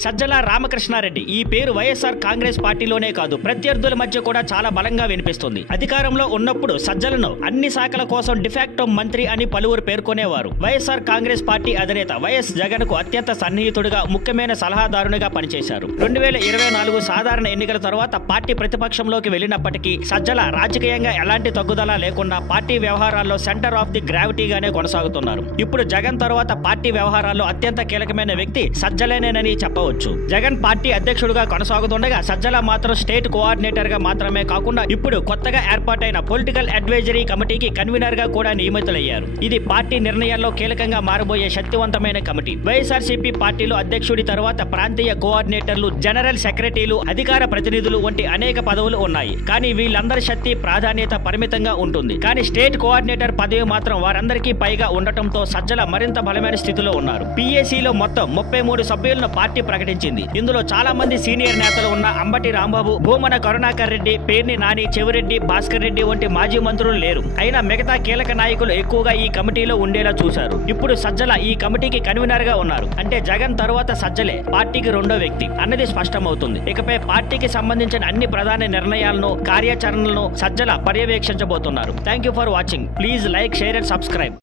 సజ్జల రామకృష్ణారెడ్డి ఈ పేరు వైఎస్ఆర్ కాంగ్రెస్ పార్టీలోనే కాదు ప్రత్యర్థుల మధ్య కూడా చాలా బలంగా వినిపిస్తుంది. అధికారంలో ఉన్నప్పుడు సజ్జలను అన్ని శాఖల కోసం డిఫాక్టో మంత్రి అని పలువురు పేర్కొనేవారు. వైఎస్ఆర్ కాంగ్రెస్ పార్టీ అధినేత వైఎస్ జగన్ కు అత్యంత సన్నిహితుడిగా ముఖ్యమైన సలహాదారునిగా పనిచేశారు. 2024 సాధారణ ఎన్నికల తర్వాత పార్టీ ప్రతిపక్షంలోకి వెళ్లినప్పటికీ సజ్జల రాజకీయంగా ఎలాంటి తగ్గుదల లేకుండా పార్టీ వ్యవహారాల్లో సెంటర్ ఆఫ్ ది గ్రావిటీగానే కొనసాగుతున్నారు. ఇప్పుడు జగన్ తర్వాత పార్టీ వ్యవహారాల్లో అత్యంత కీలకమైన వ్యక్తి సజ్జలేనేనని చెప్పవచ్చు. జగన్ పార్టీ అధ్యక్షుడిగా కొనసాగుతుండగా సజ్జల మాత్రం స్టేట్ కోఆర్డినేటర్ గా మాత్రమే కాకుండా ఇప్పుడు కొత్తగా ఏర్పాటైన పొలిటికల్ అడ్వైజరీ కమిటీకి కన్వీనర్ గా కూడా నియమితులయ్యారు. ఇది పార్టీ నిర్ణయాల్లో కీలకంగా మారబోయే శక్తివంతమైన కమిటీ. వైఎస్ఆర్సీపీ పార్టీలో అధ్యక్షుడి తర్వాత ప్రాంతీయ కోఆర్డినేటర్లు, జనరల్ సెక్రటరీలు, అధికార ప్రతినిధులు వంటి అనేక పదవులు ఉన్నాయి. కానీ వీళ్ళందరి శక్తి ప్రాధాన్యత పరిమితంగా ఉంటుంది. కానీ స్టేట్ కోఆర్డినేటర్ పదవి మాత్రం వారందరికీ పైగా ఉండటంతో సజ్జల మరింత బలమైన స్థితిలో ఉన్నారు. పీఏసీలో మొత్తం 33 సభ్యులను పార్టీ ప్రకటించింది. ఇందులో చాలా మంది సీనియర్ నేతలు ఉన్న అంబటి రాంబాబు, భూమన కరుణాకర్ రెడ్డి, పేర్ని నాని, చెవిరెడ్డి, భాస్కర్ రెడ్డి వంటి మాజీ మంత్రులు లేరు. అయినా మిగతా కీలక నాయకులు ఎక్కువగా ఈ కమిటీలో ఉండేలా చూశారు. ఇప్పుడు సజ్జల ఈ కమిటీకి కన్వీనర్ గా ఉన్నారు. అంటే జగన్ తరువాత సజ్జలే పార్టీకి రెండో వ్యక్తి అన్నది స్పష్టమవుతుంది. ఇకపై పార్టీకి సంబంధించిన అన్ని ప్రధాన నిర్ణయాలను, కార్యాచరణలను సజ్జల పర్యవేక్షించబోతున్నారు. Thank you for watching. Please like, share and subscribe.